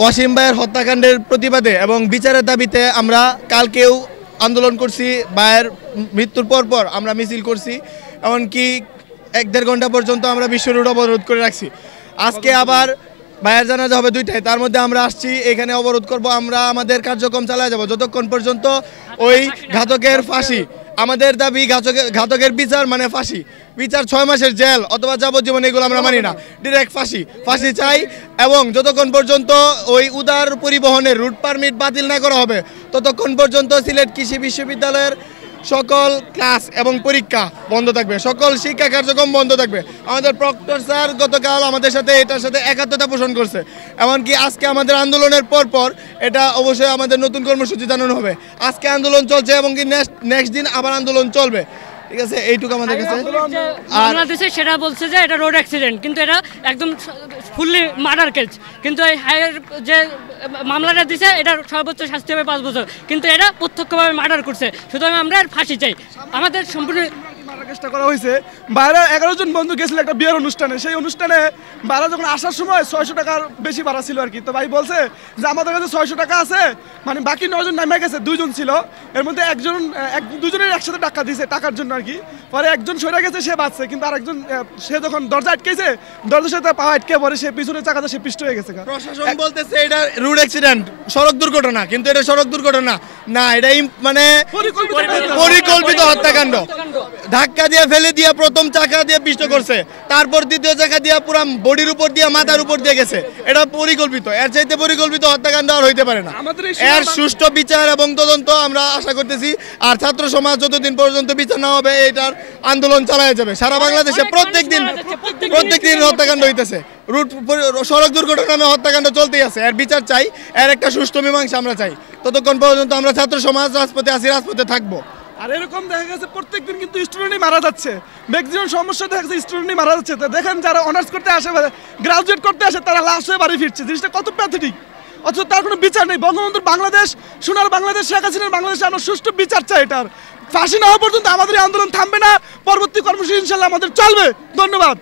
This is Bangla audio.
ওয়াসিম ভাইয়ের হত্যাকাণ্ডের প্রতিবাদে এবং বিচারের দাবিতে আমরা কালকেও আন্দোলন করছি। ভাইয়ের মৃত্যুর পর আমরা মিছিল করছি, এমনকি 1-1.5 ঘন্টা পর্যন্ত আমরা বিশ্ব রোড অবরোধ করে রাখছি। আজকে আবার ভাইয়ের জানাজা হবে 2টায়, তার মধ্যে আমরা আসছি এখানে অবরোধ করব। আমরা আমাদের কার্যক্রম চালিয়ে যাব যতক্ষণ পর্যন্ত ওই ঘাতকের ফাঁসি। আমাদের দাবি ঘাতকের বিচার মানে ফাঁসি, বিচার 6 মাসের জেল অথবা যাবজ্জীবন, এগুলো আমরা মানি না, ডিরেক্ট ফাঁসি চাই। এবং যতক্ষণ পর্যন্ত ওই উদার পরিবহনের রুট পারমিট বাতিল না করা হবে ততক্ষণ পর্যন্ত সিলেট কৃষি বিশ্ববিদ্যালয়ের সকল ক্লাস এবং পরীক্ষা বন্ধ থাকবে, সকল শিক্ষা কার্যক্রম বন্ধ থাকবে। আমাদের প্রক্টর স্যার গতকাল আমাদের সাথে এটার সাথে একাত্মতা পোষণ করছে। এমনকি আজকে আমাদের আন্দোলনের পর এটা অবশ্যই আমাদের নতুন কর্মসূচি জানানো হবে। আজকে আন্দোলন চলছে এবং কি নেক্সট দিন আবার আন্দোলন চলবে। ঠিক আছে, এইটুকু আমাদের কাছে। বাংলাদেশে সেটা বলছে যে এটা রোড অ্যাক্সিডেন্ট, কিন্তু এটা একদম ফুললি মার্ডার কেস। কিন্তু এই হায়ার যে মামলাটা দিছে এটা সর্বোচ্চ শাস্তি হবে 5 বছর, কিন্তু এটা প্রত্যক্ষভাবে মার্ডার করছে। সুতরাং আমরা ফাঁসি চাই। আমাদের সম্পূর্ণ চেষ্টা করা হয়েছে। বাইরে 11 জন বন্ধু গেছিল একটা বিয়ের অনুষ্ঠানে, সেই অনুষ্ঠানে ভাড়া যখন আসার সময় 600 টাকার বেশি ভাড়া ছিল আর কি। তো ভাই বলছে যে আমাদের কাছে 600 টাকা আছে, মানে বাকি 9 জন নামে গেছে, 2 জন ছিল, এর মধ্যে দুজনের একসাথে টাকা দিয়েছে টাকার জন্য আর কি। পরে একজন সরে গেছে, সে বাঁচছে, কিন্তু আরেকজন সে যখন দরজা আটকেছে, দরজার সাথে পা আটকে পরে সে পিছনের চাকাতে সে পিষ্ট হয়ে গেছে। প্রশাসন বলতেছে এটা রোড অ্যাক্সিডেন্ট, সড়ক দুর্ঘটনা, কিন্তু এটা সড়ক দুর্ঘটনা না, এটা মানে পরিকল্পিত হত্যাকাণ্ড। ধাক্কা দিয়ে ফেলে দিয়ে প্রথম চাকা দিয়ে পিষ্ট করছে, তারপর দ্বিতীয় চাকা দিয়ে পুরো বডির উপর দিয়ে মাথার উপর দিয়ে গেছে। এটা পরিকল্পিত, এর চাইতে পরিকল্পিত হত্যাকাণ্ড আর হইতে পারে না। এর সুষ্ঠু বিচার এবং তদন্ত আমরা আশা করতেছি। আর ছাত্র সমাজ যতদিন পর্যন্ত বিচার না হবে এটার আন্দোলন চালায় যাবে। সারা বাংলাদেশে প্রত্যেক দিন হত্যাকাণ্ড হইতেছে, সড়ক দুর্ঘটনা নামে হত্যাকাণ্ড চলতেই আছে। এর বিচার চাই, এর একটা সুষ্ঠু মীমাংসা আমরা চাই। ততক্ষণ পর্যন্ত আমরা ছাত্র সমাজ রাজপথে আছি, রাজপথে থাকবো। আর এরকম দেখা গেছে প্রত্যেকদিন কিন্তু স্টুডেন্টই মারা যাচ্ছে, ম্যাক্সিমাম সমস্যা দেখা যাচ্ছে স্টুডেন্টই মারা যাচ্ছে। তো দেখেন যারা অনার্স করতে আসে, গ্রাজুয়েট করতে আসে, তারা লাস্ট হয়ে বাড়ি ফিরছে। জিনিসটা কত প্যাথেটিক, অথচ তার কোনো বিচার নেই। বঙ্গবন্ধুর বাংলাদেশ, সোনার বাংলাদেশ, শেখ হাসিনার বাংলাদেশে আমরা সুষ্ঠু বিচার চাই। এটার ফাঁসি না হওয়া পর্যন্ত আমাদের এই আন্দোলন থামবে না। পরবর্তী কর্মসূচি ইনশাল্লাহ আমাদের চলবে। ধন্যবাদ।